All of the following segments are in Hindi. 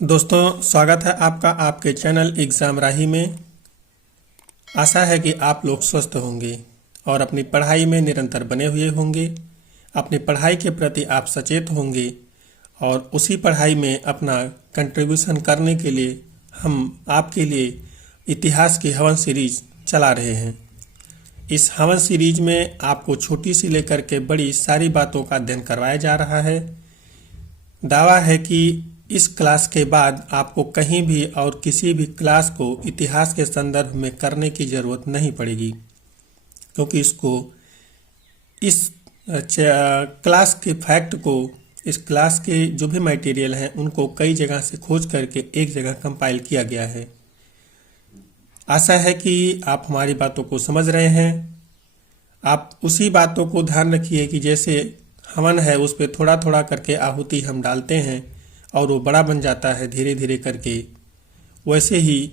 दोस्तों, स्वागत है आपका आपके चैनल एग्ज़ाम राही में। आशा है कि आप लोग स्वस्थ होंगे और अपनी पढ़ाई में निरंतर बने हुए होंगे। अपनी पढ़ाई के प्रति आप सचेत होंगे और उसी पढ़ाई में अपना कंट्रीब्यूशन करने के लिए हम आपके लिए इतिहास की हवन सीरीज चला रहे हैं। इस हवन सीरीज में आपको छोटी सी लेकर के बड़ी सारी बातों का अध्ययन करवाया जा रहा है। दावा है कि इस क्लास के बाद आपको कहीं भी और किसी भी क्लास को इतिहास के संदर्भ में करने की ज़रूरत नहीं पड़ेगी, क्योंकि इस क्लास के फैक्ट को, इस क्लास के जो भी मटेरियल हैं उनको कई जगह से खोज करके एक जगह कंपाइल किया गया है। आशा है कि आप हमारी बातों को समझ रहे हैं। आप उसी बातों को ध्यान रखिए कि जैसे हवन है उस पर थोड़ा थोड़ा करके आहुति हम डालते हैं और वो बड़ा बन जाता है धीरे धीरे करके, वैसे ही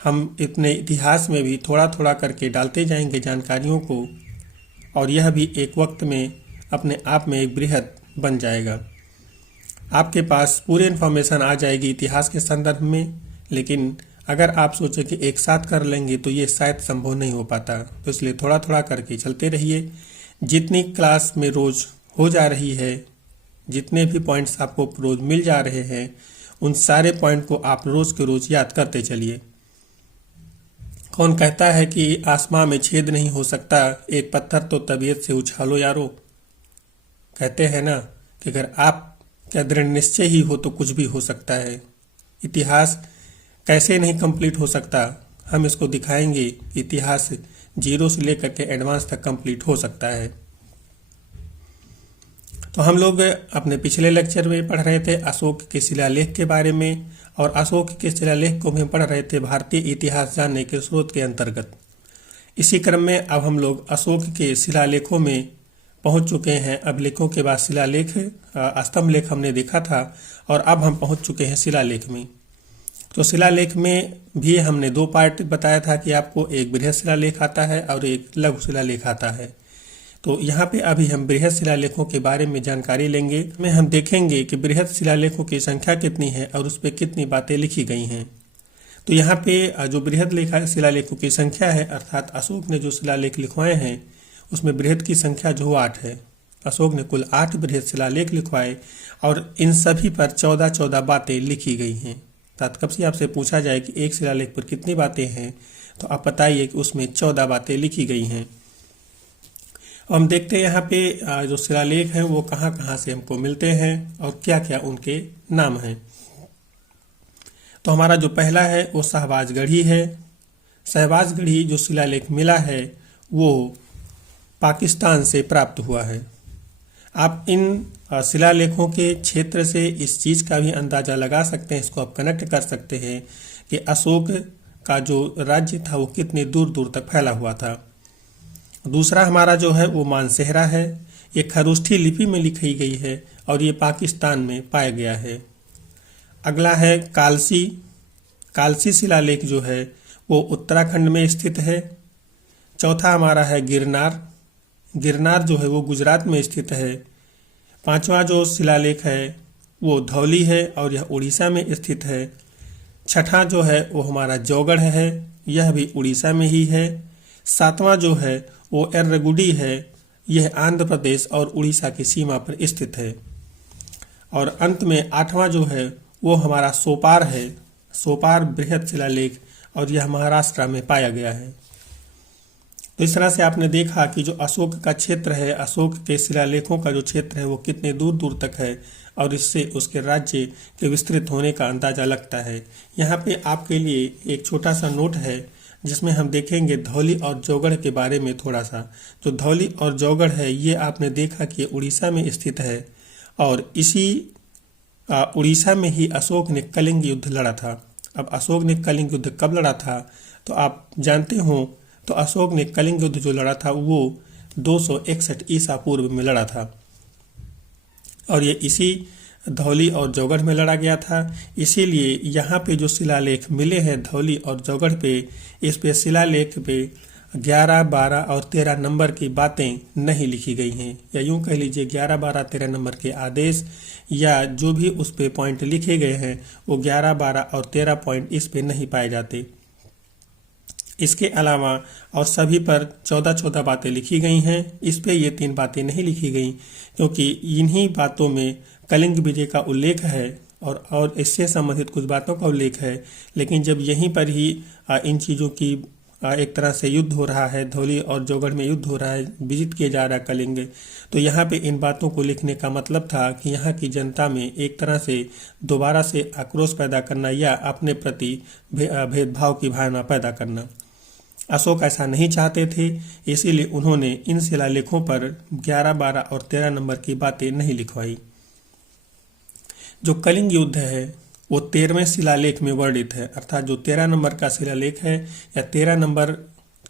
हम अपने इतिहास में भी थोड़ा थोड़ा करके डालते जाएंगे जानकारियों को, और यह भी एक वक्त में अपने आप में एक बृहद बन जाएगा। आपके पास पूरी इन्फॉर्मेशन आ जाएगी इतिहास के संदर्भ में, लेकिन अगर आप सोचें कि एक साथ कर लेंगे तो ये शायद संभव नहीं हो पाता। तो इसलिए थोड़ा थोड़ा करके चलते रहिए। जितनी क्लास में रोज़ हो जा रही है, जितने भी पॉइंट्स आपको रोज मिल जा रहे हैं, उन सारे पॉइंट को आप रोज के रोज याद करते चलिए। कौन कहता है कि आसमां में छेद नहीं हो सकता, एक पत्थर तो तबीयत से उछालो यारो। कहते हैं ना कि अगर आप क्या दृढ़ निश्चय ही हो तो कुछ भी हो सकता है। इतिहास कैसे नहीं कंप्लीट हो सकता, हम इसको दिखाएंगे। इतिहास जीरो से लेकर के एडवांस तक कंप्लीट हो सकता है। तो हम लोग अपने पिछले लेक्चर में पढ़ रहे थे अशोक के शिलालेख के बारे में, और अशोक के शिलालेख को हम पढ़ रहे थे भारतीय इतिहास जानने के स्रोत के अंतर्गत। इसी क्रम में अब हम लोग अशोक के शिलालेखों में पहुंच चुके हैं। अभिलेखों के बाद शिलालेख, स्तंभ लेख हमने देखा था, और अब हम पहुंच चुके हैं शिलालेख में। तो शिलालेख में भी हमने दो पार्ट बताया था कि आपको एक बृहद शिलालेख आता है और एक लघु शिलालेख आता है। तो यहाँ पे अभी हम बृहद शिलालेखों के बारे में जानकारी लेंगे। में हम देखेंगे कि बृहद शिलालेखों की संख्या कितनी है और उस पर कितनी बातें लिखी गई हैं। तो यहाँ पे जो बृहद शिलालेखों की संख्या है, अर्थात अशोक ने जो शिलालेख लिखवाए हैं उसमें बृहद की संख्या जो 8 है। अशोक ने कुल 8 बृहद शिलालेख लिखवाए और इन सभी पर 14-14 बातें लिखी गई हैं। कब से आपसे पूछा जाए कि एक शिलालेख पर कितनी बातें हैं, तो आप बताइए कि उसमें 14 बातें लिखी गई हैं। हम देखते हैं यहाँ पे जो शिलालेख हैं वो कहाँ कहाँ से हमको मिलते हैं और क्या क्या उनके नाम हैं। तो हमारा जो पहला है वो शहबाजगढ़ी है। शहबाजगढ़ी जो शिलालेख मिला है वो पाकिस्तान से प्राप्त हुआ है। आप इन शिलालेखों के क्षेत्र से इस चीज़ का भी अंदाज़ा लगा सकते हैं, इसको आप कनेक्ट कर सकते हैं कि अशोक का जो राज्य था वो कितने दूर दूर तक फैला हुआ था। दूसरा हमारा जो है वो मानसेहरा है। ये खरोष्ठी लिपि में लिखी गई है और ये पाकिस्तान में पाया गया है। अगला है कालसी। कालसी शिलालेख जो है वो उत्तराखंड में स्थित है। चौथा हमारा है गिरनार। गिरनार जो है वो गुजरात में स्थित है। पांचवा जो शिलालेख है वो धौली है और यह उड़ीसा में स्थित है। छठा जो है वो हमारा जौगढ़ है, यह भी उड़ीसा में ही है। सातवां जो है वो एर्रगुडी है, यह आंध्र प्रदेश और उड़ीसा की सीमा पर स्थित है। और अंत में आठवां जो है वो हमारा सोपार है। सोपार बृहद शिलालेख और यह महाराष्ट्र में पाया गया है। तो इस तरह से आपने देखा कि जो अशोक का क्षेत्र है, अशोक के शिलालेखों का जो क्षेत्र है वो कितने दूर दूर तक है, और इससे उसके राज्य के विस्तृत होने का अंदाजा लगता है। यहाँ पे आपके लिए एक छोटा सा नोट है जिसमें हम देखेंगे धौली और जौगढ़ के बारे में थोड़ा सा। जो धौली और जौगढ़ है ये आपने देखा कि उड़ीसा में स्थित है, और इसी उड़ीसा में ही अशोक ने कलिंग युद्ध लड़ा था। अब अशोक ने कलिंग युद्ध कब लड़ा था तो आप जानते हो, तो अशोक ने कलिंग युद्ध जो लड़ा था वो 261 ईसा पूर्व में लड़ा था, और ये इसी धौली और जौगढ़ में लड़ा गया था। इसीलिए यहाँ पे जो शिलालेख मिले हैं धौली और जौगढ़ पे, इस पे शिलालेख पे 11, 12 और 13 नंबर की बातें नहीं लिखी गई हैं, या यूं कह लीजिए 11, 12, 13 नंबर के आदेश या जो भी उस पे पॉइंट लिखे गए हैं वो 11, 12 और 13 पॉइंट इस पे नहीं पाए जाते। इसके अलावा और सभी पर 14 बातें लिखी गई हैं। इस पे ये 3 बातें नहीं लिखी गई क्योंकि इन्हीं बातों में कलिंग विजय का उल्लेख है और इससे संबंधित कुछ बातों का उल्लेख है। लेकिन जब यहीं पर ही इन चीज़ों की एक तरह से युद्ध हो रहा है, धौली और जौगढ़ में युद्ध हो रहा है, विजित किया जा रहा है कलिंग, तो यहाँ पे इन बातों को लिखने का मतलब था कि यहाँ की जनता में एक तरह से दोबारा से आक्रोश पैदा करना या अपने प्रति भेदभाव की भावना पैदा करना। अशोक ऐसा नहीं चाहते थे, इसीलिए उन्होंने इन शिलालेखों पर 11, 12 और 13 नंबर की बातें नहीं लिखवाई। जो कलिंग युद्ध है वो 13वें शिलालेख में वर्णित है, अर्थात जो 13 नंबर का शिलालेख है या 13 नंबर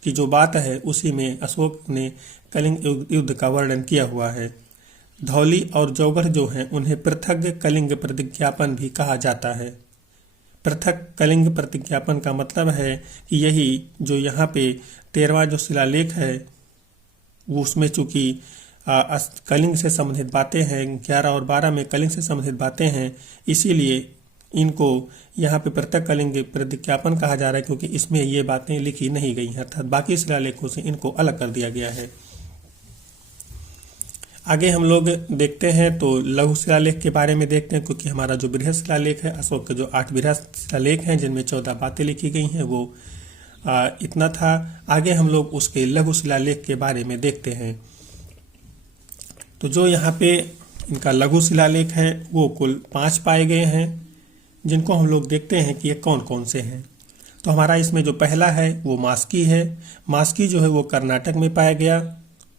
की जो बात है उसी में अशोक ने कलिंग युद्ध का वर्णन किया हुआ है। धौली और जौगढ़ जो हैं उन्हें पृथक कलिंग प्रतिज्ञापन भी कहा जाता है। पृथक कलिंग प्रतिज्ञापन का मतलब है कि यही जो यहाँ पे 13वां जो शिलालेख है वो उसमें चूंकि कलिंग से संबंधित बातें हैं, 11 और 12 में कलिंग से संबंधित बातें हैं, इसीलिए इनको यहाँ पे पृथक कलिंग प्रतिज्ञापन कहा जा रहा है क्योंकि इसमें ये बातें लिखी नहीं गई हैं, अर्थात बाकी शिलालेखों से इनको अलग कर दिया गया है। आगे हम लोग देखते हैं तो लघु शिलालेख के बारे में देखते हैं, क्योंकि हमारा जो बृहद शिलालेख है अशोक के जो 8 बृहद शिलालेख हैं जिनमें 14 बातें लिखी गई हैं वो इतना था। आगे हम लोग उसके लघु शिलालेख के बारे में देखते हैं। तो जो यहाँ पे इनका लघु शिलालेख है वो कुल 5 पाए गए हैं, जिनको हम लोग देखते हैं कि ये कौन कौन से हैं। तो हमारा इसमें जो पहला है वो मास्की है। मास्की जो है वो कर्नाटक में पाया गया।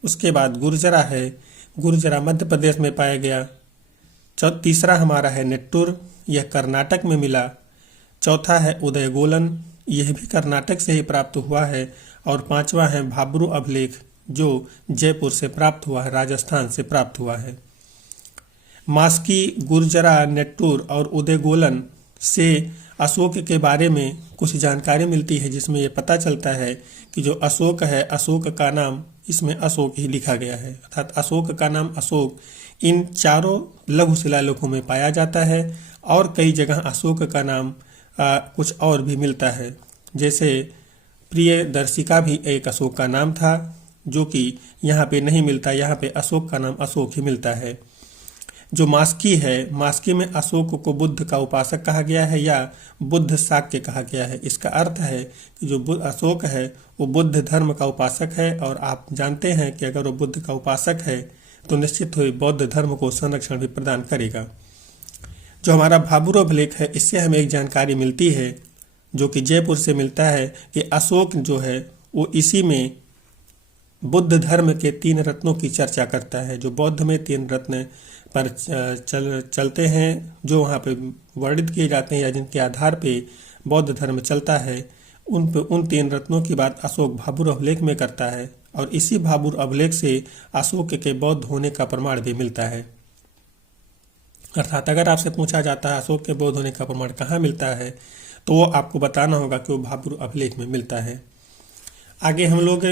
उसके बाद गुर्जरा है, गुर्जरा मध्य प्रदेश में पाया गया। तीसरा हमारा है नेट्टूर, यह कर्नाटक में मिला। चौथा है उदयगोलन, यह भी कर्नाटक से ही प्राप्त हुआ है। और 5वां है भाब्रू अभिलेख, जो जयपुर से प्राप्त हुआ है, राजस्थान से प्राप्त हुआ है। मास्की, गुर्जरा, नेट्टूर और उदयगोलन से अशोक के बारे में कुछ जानकारी मिलती है, जिसमें यह पता चलता है कि जो अशोक है, अशोक का नाम इसमें अशोक ही लिखा गया है, अर्थात अशोक का नाम अशोक इन चारों लघु शिलालेखों में पाया जाता है। और कई जगह अशोक का नाम कुछ और भी मिलता है, जैसे प्रियदर्शिका भी एक अशोक का नाम था जो कि यहाँ पे नहीं मिलता, यहाँ पे अशोक का नाम अशोक ही मिलता है। जो मास्की है, मास्की में अशोक को बुद्ध का उपासक कहा गया है या बुद्ध शाक्य कहा गया है। इसका अर्थ है कि जो अशोक है वो बुद्ध धर्म का उपासक है, और आप जानते हैं कि अगर वो बुद्ध का उपासक है तो निश्चित ही बौद्ध धर्म को संरक्षण भी प्रदान करेगा। जो हमारा भाब्रू अभिलेख है, इससे हमें एक जानकारी मिलती है जो कि जयपुर से मिलता है कि अशोक जो है वो इसी में बुद्ध धर्म के 3 रत्नों की चर्चा करता है। जो बौद्ध में 3 रत्न पर चलते हैं, जो वहाँ पे वर्णित किए जाते हैं या जिनके आधार पे बौद्ध धर्म चलता है, उन 3 रत्नों की बात अशोक भाब्रू अभिलेख में करता है। और इसी भाब्रू अभिलेख से अशोक के बौद्ध होने का प्रमाण भी मिलता है। अर्थात अगर आपसे पूछा जाता है अशोक के बौद्ध होने का प्रमाण कहाँ मिलता है, तो वो आपको बताना होगा कि वो भाब्रू अभिलेख में मिलता है। आगे हम लोग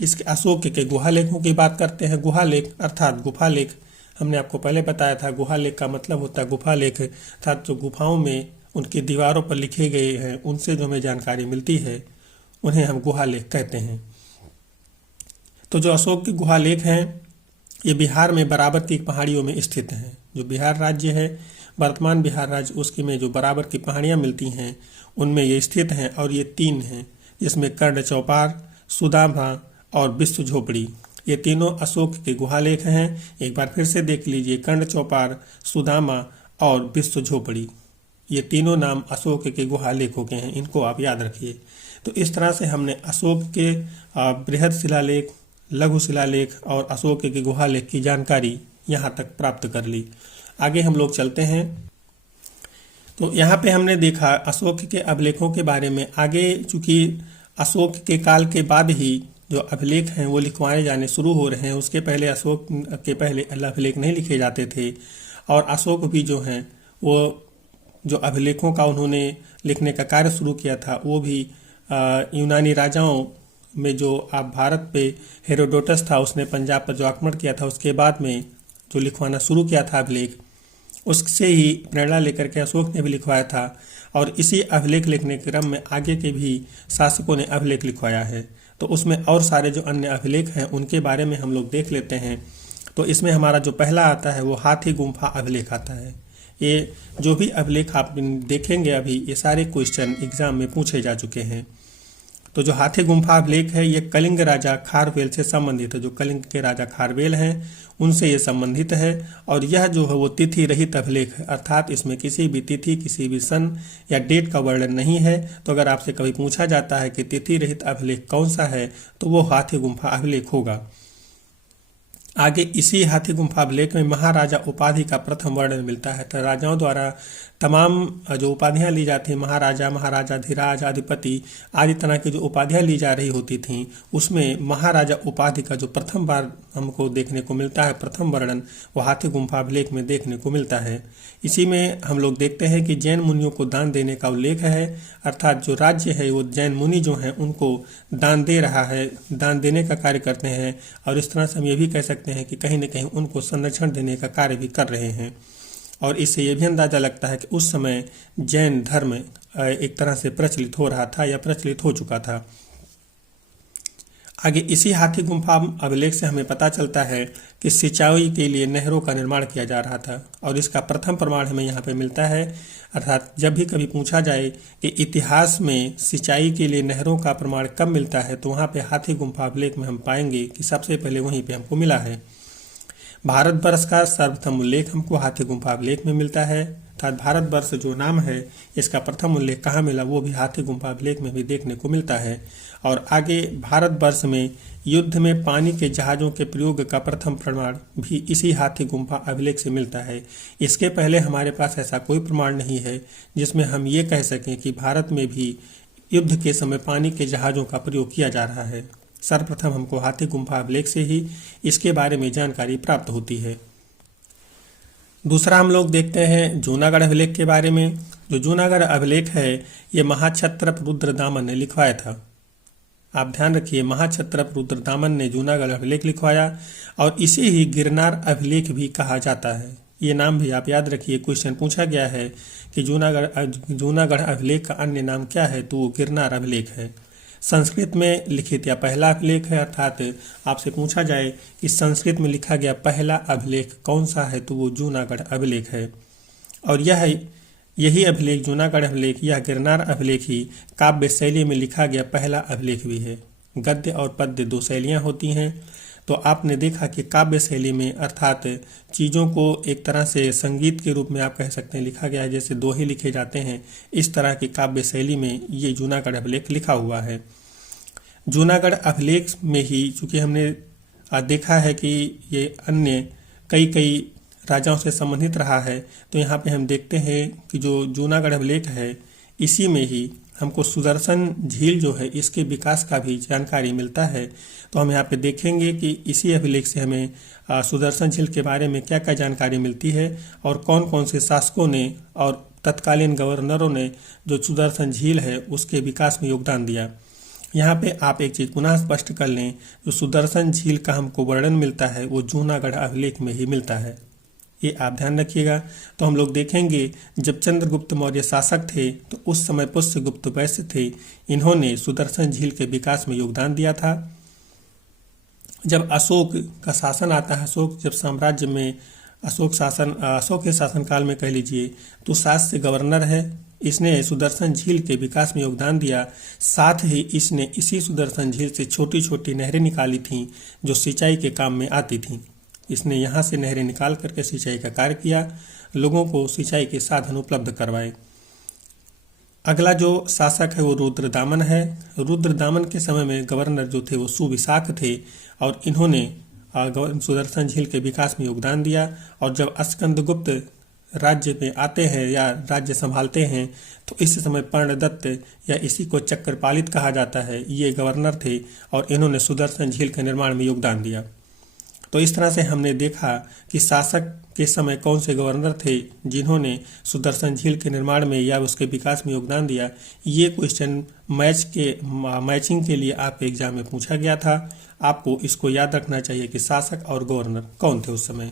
इसके अशोक के गुहालेखों की बात करते हैं। गुहालेख अर्थात गुफालेख, हमने आपको पहले बताया था गुहालेख का मतलब होता है गुफालेख, अर्थात जो गुफाओं में उनकी दीवारों पर लिखे गए हैं उनसे जो हमें जानकारी मिलती है उन्हें हम गुहालेख कहते हैं। तो जो अशोक के गुहालेख हैं ये बिहार में बराबर की पहाड़ियों में स्थित हैं। जो बिहार राज्य है, वर्तमान बिहार राज्य, उसकी में जो बराबर की पहाड़ियाँ मिलती हैं उनमें ये स्थित हैं। और ये 3 हैं, जिसमें कर्ण चौपार, सुदामा और विश्व झोपड़ी, ये तीनों अशोक के गुहालेख हैं। एक बार फिर से देख लीजिए, कर्ण चौपार, सुदामा और विश्व झोपड़ी, ये तीनों नाम अशोक के गुहालेखों के हैं, इनको आप याद रखिए। तो इस तरह से हमने अशोक के बृहद शिलालेख, लघु शिलालेख और अशोक के गुहालेख की जानकारी यहाँ तक प्राप्त कर ली। आगे हम लोग चलते हैं। तो यहाँ पे हमने देखा अशोक के अभिलेखों के बारे में। आगे चूंकि अशोक के काल के बाद ही जो अभिलेख हैं वो लिखवाए जाने शुरू हो रहे हैं, उसके पहले अशोक के पहले अभिलेख नहीं लिखे जाते थे। और अशोक भी जो हैं वो जो अभिलेखों का उन्होंने लिखने का कार्य शुरू किया था वो भी यूनानी राजाओं में जो आप भारत पे हेरोडोटस था उसने पंजाब पर जो आक्रमण किया था उसके बाद में जो लिखवाना शुरू किया था अभिलेख, उससे ही प्रेरणा लेकर के अशोक ने भी लिखवाया था। और इसी अभिलेख लिखने के क्रम में आगे के भी शासकों ने अभिलेख लिखवाया है। तो उसमें और सारे जो अन्य अभिलेख हैं उनके बारे में हम लोग देख लेते हैं। तो इसमें हमारा जो पहला आता है वो हाथी गुम्फा अभिलेख आता है। ये जो भी अभिलेख आप देखेंगे अभी, ये सारे क्वेश्चन एग्जाम में पूछे जा चुके हैं। तो जो हाथी गुम्फा अभिलेख है ये कलिंग राजा खारवेल से संबंधित है। जो कलिंग के राजा खारवेल हैं उनसे ये संबंधित है। और यह जो है वो तिथि रहित अभिलेख है, अर्थात इसमें किसी भी तिथि, किसी भी सन या डेट का वर्णन नहीं है। तो अगर आपसे कभी पूछा जाता है कि तिथि रहित अभिलेख कौन सा है तो वो हाथी गुम्फा अभिलेख होगा। आगे इसी हाथी गुम्फा अभिलेख में महाराजा उपाधि का प्रथम वर्णन मिलता है। तो राजाओं द्वारा तमाम जो उपाधियां ली जाती हैं, महाराजा, महाराजाधिराज, अधिपति आदि तरह की जो उपाधियां ली जा रही होती थीं, उसमें महाराजा उपाधि का जो प्रथम बार हमको देखने को मिलता है, प्रथम वर्णन, वो हाथी गुम्फा अभिलेख में देखने को मिलता है। इसी में हम लोग देखते हैं कि जैन मुनियों को दान देने का उल्लेख है, अर्थात जो राज्य है वो जैन मुनि जो हैं उनको दान दे रहा है, दान देने का कार्य करते हैं। और इस तरह से हम ये भी कह सकते हैं कि कहीं न कहीं उनको संरक्षण देने का कार्य भी कर रहे हैं। और इससे ये भी अंदाजा लगता है कि उस समय जैन धर्म एक तरह से प्रचलित हो रहा था या प्रचलित हो चुका था। आगे इसी हाथी गुम्फा अभिलेख से हमें पता चलता है कि सिंचाई के लिए नहरों का निर्माण किया जा रहा था। और इसका प्रथम प्रमाण हमें यहाँ पे मिलता है, अर्थात जब भी कभी पूछा जाए कि इतिहास में सिंचाई के लिए नहरों का प्रमाण कब मिलता है तो वहाँ पे हाथी गुम्फा अभिलेख में हम पाएंगे कि सबसे पहले वहीं पे हमको मिला है। भारतवर्ष का सर्वप्रथम उल्लेख हमको हाथी गुम्फा अभिलेख में मिलता है, अर्थात भारतवर्ष जो नाम है इसका प्रथम उल्लेख कहाँ मिला वो भी हाथी गुम्फा अभिलेख में भी देखने को मिलता है। और आगे भारतवर्ष में युद्ध में पानी के जहाज़ों के प्रयोग का प्रथम प्रमाण भी इसी हाथी गुम्फा अभिलेख से मिलता है। इसके पहले हमारे पास ऐसा कोई प्रमाण नहीं है जिसमें हम ये कह सकें कि भारत में भी युद्ध के समय पानी के जहाज़ों का प्रयोग किया जा रहा है। सर्वप्रथम हमको हाथी गुम्फा अभिलेख से ही इसके बारे में जानकारी प्राप्त होती है। दूसरा हम लोग देखते हैं जूनागढ़ अभिलेख के बारे में। जो जूनागढ़ अभिलेख है ये महाक्षत्रप रुद्रदामन ने लिखवाया था। आप ध्यान रखिए, महाक्षत्रप रुद्रदामन ने जूनागढ़ अभिलेख लिखवाया और इसे ही गिरनार अभिलेख भी कहा जाता है। ये नाम भी आप याद रखिए, क्वेश्चन पूछा गया है कि जूनागढ़ अभिलेख का अन्य नाम क्या है तो वो गिरनार अभिलेख है। संस्कृत में लिखित या पहला अभिलेख है, अर्थात आपसे पूछा जाए कि संस्कृत में लिखा गया पहला अभिलेख कौन सा है तो वो जूनागढ़ अभिलेख है। और यही अभिलेख, जूनागढ़ अभिलेख या गिरनार अभिलेख ही काव्य शैली में लिखा गया पहला अभिलेख भी है। गद्य और पद्य दो शैलियाँ होती हैं। तो आपने देखा कि काव्य शैली में अर्थात चीज़ों को एक तरह से संगीत के रूप में आप कह सकते हैं लिखा गया है, जैसे दोहे लिखे जाते हैं, इस तरह की काव्य शैली में ये जूनागढ़ अभिलेख लिखा हुआ है। जूनागढ़ अभिलेख में ही चूँकि हमने देखा है कि ये अन्य कई राजाओं से संबंधित रहा है, तो यहाँ पे हम देखते हैं कि जो जूनागढ़ अभिलेख है इसी में ही हमको सुदर्शन झील जो है इसके विकास का भी जानकारी मिलता है। तो हम यहाँ पे देखेंगे कि इसी अभिलेख से हमें सुदर्शन झील के बारे में क्या क्या जानकारी मिलती है और कौन कौन से शासकों ने और तत्कालीन गवर्नरों ने जो सुदर्शन झील है उसके विकास में योगदान दिया। यहाँ पे आप एक चीज़ पुनः स्पष्ट कर लें, जो सुदर्शन झील का हमको वर्णन मिलता है वो जूनागढ़ अभिलेख में ही मिलता है, ये आप ध्यान रखिएगा। तो हम लोग देखेंगे जब चंद्रगुप्त मौर्य शासक थे तो उस समय पुष्यगुप्त वैश्य थे, इन्होंने सुदर्शन झील के विकास में योगदान दिया था। जब अशोक का शासन आता है, अशोक जब साम्राज्य में अशोक के शासनकाल में कह लीजिए तो शास्य गवर्नर है, इसने सुदर्शन झील के विकास में योगदान दिया। साथ ही इसने इसी सुदर्शन झील से छोटी छोटी नहरें निकाली थीं जो सिंचाई के काम में आती थीं। इसने यहाँ से नहरें निकाल करके सिंचाई का कार्य किया, लोगों को सिंचाई के साधन उपलब्ध करवाए। अगला जो शासक है वो रुद्रदामन है। रुद्रदामन के समय में गवर्नर जो थे वो सुविशाख थे और इन्होंने सुदर्शन झील के विकास में योगदान दिया। और जब स्कंदगुप्त राज्य में आते हैं या राज्य संभालते हैं तो इस समय पर्णदत्त या इसी को चक्रपालित कहा जाता है, ये गवर्नर थे और इन्होंने सुदर्शन झील के निर्माण में योगदान दिया। तो इस तरह से हमने देखा कि शासक के समय कौन से गवर्नर थे जिन्होंने सुदर्शन झील के निर्माण में या उसके विकास में योगदान दिया। ये क्वेश्चन मैचिंग के लिए आपके एग्जाम में पूछा गया था। आपको इसको याद रखना चाहिए कि शासक और गवर्नर कौन थे उस समय।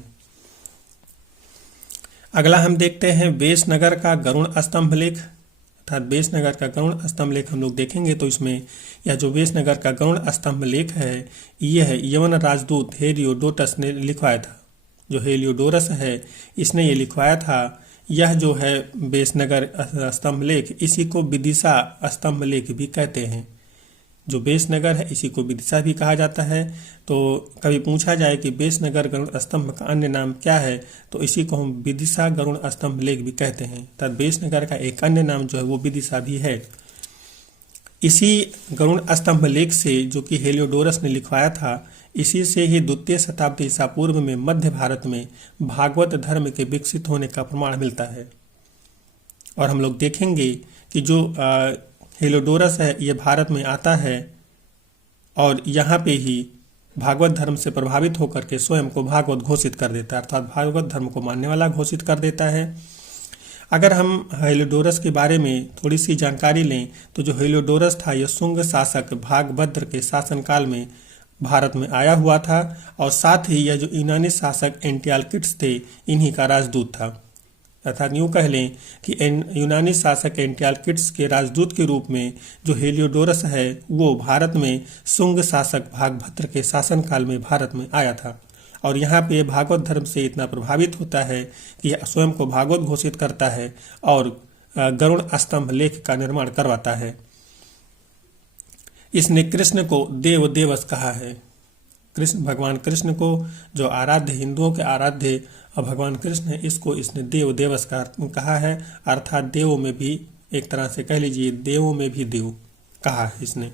अगला हम देखते हैं वेशनगर का गरुड़ स्तंभ लेख, अर्थात वेशनगर का गरुड़ स्तंभ लेख हम लोग देखेंगे। तो इसमें यह जो वेशनगर का गरुड़ स्तंभ लेख है, यह यवन राजदूत हेलियोडोटस ने लिखवाया था। जो हेलियोडोरस है इसने ये लिखवाया था। यह जो है वेशनगर स्तंभ लेख, इसी को विदिशा स्तंभ लेख भी कहते हैं। जो वेशनगर है इसी को विदिशा भी कहा जाता है। तो कभी पूछा जाए कि वेशनगर गरुड़ स्तंभ का अन्य नाम क्या है, तो इसी को हम विदिशा गरुड़ स्तंभ लेख भी कहते हैं। तब वेशनगर का एक अन्य नाम जो है वो विदिशा भी है। इसी गरुड़ स्तंभ लेख से, जो कि हेलियोडोरस ने लिखवाया था, इसी से ही द्वितीय शताब्दी ईसा पूर्व में मध्य भारत में भागवत धर्म के विकसित होने का प्रमाण मिलता है। और हम लोग देखेंगे कि जो हेलियोडोरस है ये भारत में आता है और यहाँ पे ही भागवत धर्म से प्रभावित होकर के स्वयं को भागवत घोषित कर देता है, अर्थात भागवत धर्म को मानने वाला घोषित कर देता है। अगर हम हेलियोडोरस के बारे में थोड़ी सी जानकारी लें तो जो हेलियोडोरस था यह शुंग शासक भागभद्र के शासनकाल में भारत में आया हुआ था और साथ ही यह जो यूनानी शासक एंटियालकिड्स थे इन्हीं का राजदूत था। अर्थात यूँ कह लें कि यूनानी शासक एंटियालकिड्स के राजदूत के रूप में जो हेलियोडोरस है वो भारत में शुंग शासक भागभद्र के शासनकाल में भारत में आया था। और यहाँ पे भागवत धर्म से इतना प्रभावित होता है कि स्वयं को भागवत घोषित करता है और गरुड़ स्तंभ लेख का निर्माण करवाता है। इसने कृष्ण को देव देवस कहा है। भगवान कृष्ण को, जो आराध्य हिंदुओं के आराध्य और भगवान कृष्ण है, इसको इसने देव देवस का कहा है। अर्थात देवों में भी, एक तरह से कह लीजिए देवों में भी देव कहा है इसने।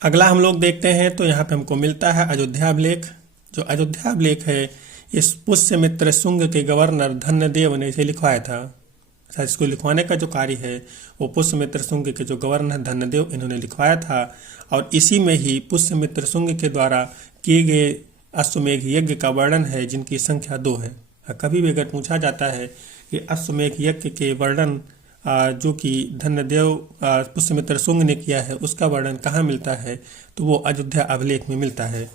अगला हम लोग देखते हैं तो यहाँ पे हमको मिलता है अयोध्या अभिलेख। जो अयोध्या अभिलेख है इस पुष्यमित्र शुंग के गवर्नर धन्यदेव ने इसे लिखवाया था। इसको लिखवाने का जो कार्य है वो पुष्यमित्र शुंग के जो गवर्नर धन्यदेव इन्होंने लिखवाया था। और इसी में ही पुष्यमित्र शुंग के द्वारा किए गए अश्वमेघ यज्ञ का वर्णन है जिनकी संख्या 2 है। कभी भी अगर पूछा जाता है कि अश्वमेघ यज्ञ के वर्णन जो कि धन्यदेव पुष्यमित्र शुंग ने किया है उसका वर्णन कहाँ मिलता है, तो वो अयोध्या अभिलेख में मिलता है।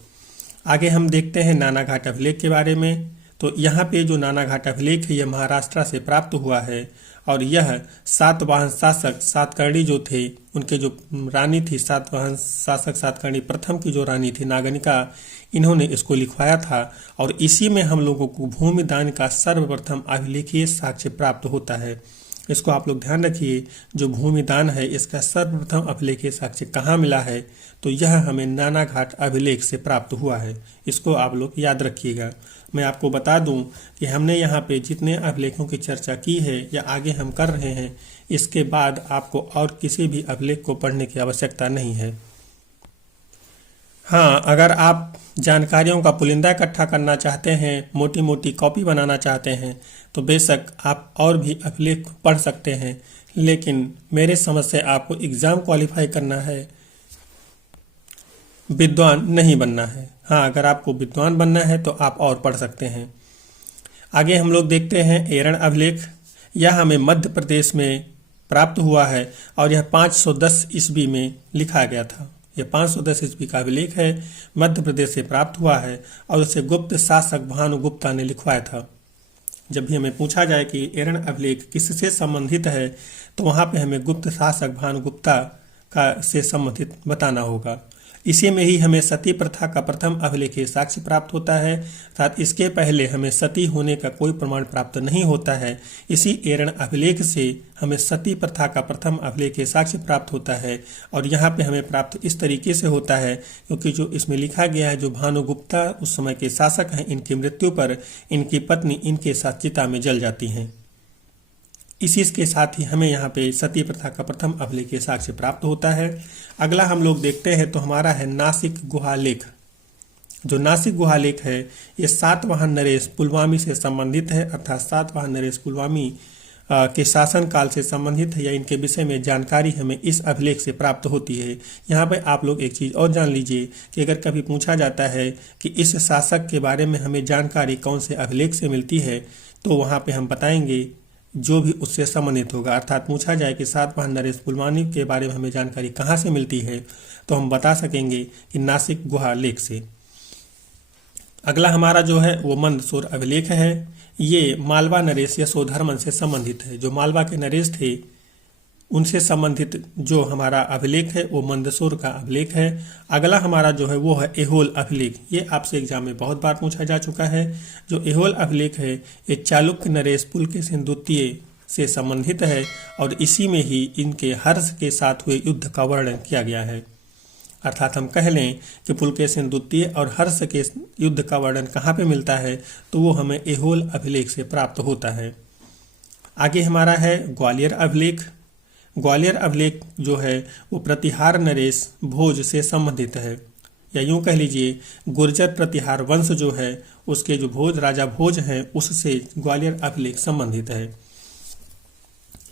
आगे हम देखते हैं नानाघाट अभिलेख के बारे में। तो यहाँ पे जो नानाघाट अभिलेख है यह महाराष्ट्र से प्राप्त हुआ है और यह सातवाहन शासक सातकर्णी जो थे, उनके जो रानी थी सातवाहन शासक सातकर्णी प्रथम की जो रानी थी नागनिका, इन्होंने इसको लिखवाया था। और इसी में हम लोगों को भूमि दान का सर्वप्रथम अभिलेखीय साक्ष्य प्राप्त होता है। इसको आप लोग ध्यान रखिए, जो भूमि दान है इसका सर्वप्रथम अभिलेखीय साक्ष्य कहाँ मिला है, तो यह हमें नानाघाट अभिलेख से प्राप्त हुआ है। इसको आप लोग याद रखिएगा। मैं आपको बता दूं कि हमने यहाँ पे जितने अभिलेखों की चर्चा की है या आगे हम कर रहे हैं, इसके बाद आपको और किसी भी अभिलेख को पढ़ने की आवश्यकता नहीं है। हाँ, अगर आप जानकारियों का पुलिंदा इकट्ठा करना चाहते हैं, मोटी मोटी कॉपी बनाना चाहते हैं, तो बेशक आप और भी अभिलेख पढ़ सकते हैं, लेकिन मेरे समझ से आपको एग्ज़ाम क्वालिफाई करना है, विद्वान नहीं बनना है। हाँ, अगर आपको विद्वान बनना है तो आप और पढ़ सकते हैं। आगे हम लोग देखते हैं एरण अभिलेख। यह हमें मध्य प्रदेश में प्राप्त हुआ है और यह 510 ईस्वी में लिखा गया था। यह 510 ईस्वी का अभिलेख है, मध्य प्रदेश से प्राप्त हुआ है और उसे गुप्त शासक भानुगुप्ता ने लिखवाया था। जब भी हमें पूछा जाए कि एरण अभिलेख किससे संबंधित है, तो वहाँ पे हमें गुप्त शासक भानुगुप्ता का से संबंधित बताना होगा। इसी में ही हमें सती प्रथा का प्रथम अभिलेखीय साक्ष्य प्राप्त होता है, अर्थात इसके पहले हमें सती होने का कोई प्रमाण प्राप्त नहीं होता है। इसी एरण अभिलेख से हमें सती प्रथा का प्रथम अभिलेखीय साक्ष्य प्राप्त होता है और यहाँ पे हमें प्राप्त इस तरीके से होता है क्योंकि जो इसमें लिखा गया है, जो भानुगुप्ता उस समय के शासक हैं, इनकी मृत्यु पर इनकी पत्नी इनके साथ चिता में जल जाती हैं। इसी के साथ ही हमें यहाँ पे सती प्रथा का प्रथम अभिलेखीय साक्ष्य प्राप्त होता है। अगला हम लोग देखते हैं तो हमारा है नासिक गुहालेख। जो नासिक गुहालेख है ये सातवाहन नरेश पुलवामी से संबंधित है, अर्थात सातवाहन नरेश पुलवामी के शासन काल से संबंधित है या इनके विषय में जानकारी हमें इस अभिलेख से प्राप्त होती है। यहाँ पे आप लोग एक चीज़ और जान लीजिए कि अगर कभी पूछा जाता है कि इस शासक के बारे में हमें जानकारी कौन से अभिलेख से मिलती है, तो वहाँ पे हम बताएंगे जो भी उससे संबंधित होगा। अर्थात पूछा जाए कि सातवाहन नरेश पुलवानी के बारे में हमें जानकारी कहाँ से मिलती है, तो हम बता सकेंगे कि नासिक गुहा लेख से। अगला हमारा जो है वो मंदसौर अभिलेख है। ये मालवा नरेश यशोधर्मन से संबंधित है। जो मालवा के नरेश थे उनसे संबंधित जो हमारा अभिलेख है वो मंदसौर का अभिलेख है। अगला हमारा जो है वो है ऐहोल अभिलेख। ये आपसे एग्जाम में बहुत बार पूछा जा चुका है। जो ऐहोल अभिलेख है ये चालुक्य नरेश पुलकेशिन द्वितीय से संबंधित है और इसी में ही इनके हर्ष के साथ हुए युद्ध का वर्णन किया गया है। अर्थात हम कह लें कि पुलकेशिन द्वितीय और हर्ष के युद्ध का वर्णन कहाँ पे मिलता है, तो वो हमें ऐहोल अभिलेख से प्राप्त होता है। आगे हमारा है ग्वालियर अभिलेख। ग्वालियर अभिलेख जो है वो प्रतिहार नरेश भोज से संबंधित है, या यूं कह लीजिए गुर्जर प्रतिहार वंश जो है उसके जो भोज राजा भोज हैं उससे ग्वालियर अभिलेख संबंधित है।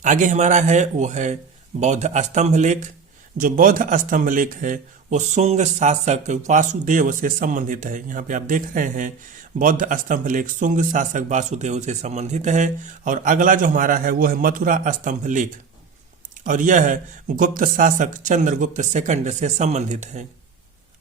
आगे हमारा है वो है बौद्ध स्तंभ लेख। जो बौद्ध स्तंभ लेख है वो शुंग शासक वासुदेव से संबंधित है। यहाँ पे आप देख रहे हैं बौद्ध स्तंभ लेख शुंग शासक वासुदेव से संबंधित है। और अगला जो हमारा है वो है मथुरा स्तंभ लेख, और यह है गुप्त शासक चंद्रगुप्त सेकंड से संबंधित है।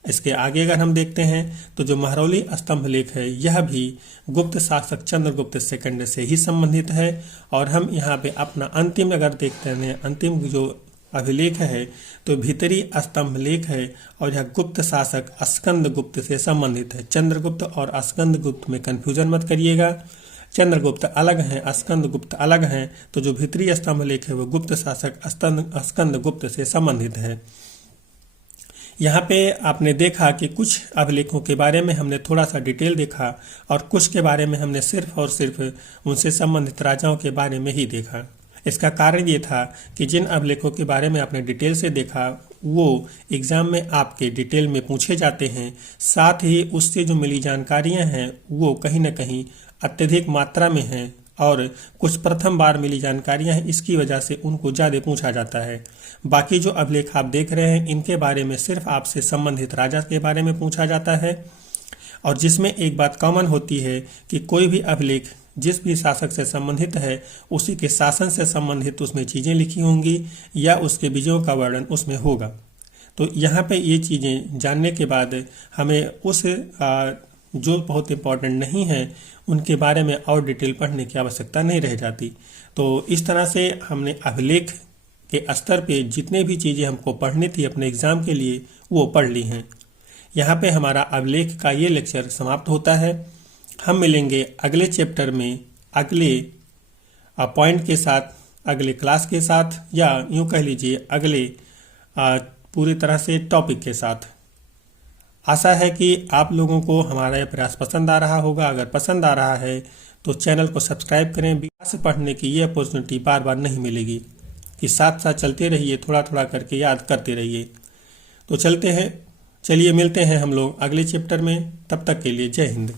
इसके आगे अगर हम देखते हैं तो जो महरौली स्तंभ लेख है यह भी गुप्त शासक चंद्रगुप्त सेकंड से ही संबंधित है। और हम यहाँ पे अपना अंतिम अगर देखते हैं, अंतिम जो अभिलेख है तो भीतरी स्तंभ लेख है और यह गुप्त शासक स्कंद गुप्त से संबंधित है। चंद्रगुप्त और स्कंद गुप्त में कंफ्यूजन मत करिएगा। चंद्रगुप्त अलग हैं, स्कंद गुप्त अलग हैं। तो जो भीतरी स्तंभ लेख है वो गुप्त शासक स्कंद गुप्त से संबंधित है। यहाँ पे आपने देखा कि कुछ अभिलेखों के बारे में हमने थोड़ा सा डिटेल देखा और कुछ के बारे में हमने सिर्फ और सिर्फ उनसे संबंधित राजाओं के बारे में ही देखा। इसका कारण ये था कि जिन अभिलेखों के बारे में आपने डिटेल से देखा वो एग्जाम में आपके डिटेल में पूछे जाते हैं, साथ ही उससे जो मिली जानकारियां हैं वो कहीं ना कहीं अत्यधिक मात्रा में हैं और कुछ प्रथम बार मिली जानकारियां हैं, इसकी वजह से उनको ज़्यादा पूछा जाता है। बाकी जो अभिलेख आप देख रहे हैं इनके बारे में सिर्फ आपसे संबंधित राजा के बारे में पूछा जाता है। और जिसमें एक बात कॉमन होती है कि कोई भी अभिलेख जिस भी शासक से संबंधित है उसी के शासन से संबंधित उसमें चीज़ें लिखी होंगी या उसके विजयों का वर्णन उसमें होगा। तो यहाँ पे ये चीज़ें जानने के बाद हमें उस जो बहुत इम्पोर्टेंट नहीं है उनके बारे में और डिटेल पढ़ने की आवश्यकता नहीं रह जाती। तो इस तरह से हमने अभिलेख के स्तर पे जितने भी चीज़ें हमको पढ़नी थी अपने एग्ज़ाम के लिए वो पढ़ ली हैं। यहाँ पे हमारा अभिलेख का ये लेक्चर समाप्त होता है। हम मिलेंगे अगले चैप्टर में अगले पॉइंट के साथ, अगले क्लास के साथ, या यूँ कह लीजिए अगले पूरी तरह से टॉपिक के साथ। आशा है कि आप लोगों को हमारा यह प्रयास पसंद आ रहा होगा। अगर पसंद आ रहा है तो चैनल को सब्सक्राइब करें। विकास पढ़ने की ये अपॉर्चुनिटी बार बार नहीं मिलेगी कि साथ साथ चलते रहिए, थोड़ा थोड़ा करके याद करते रहिए। तो चलिए मिलते हैं हम लोग अगले चैप्टर में। तब तक के लिए जय हिंद।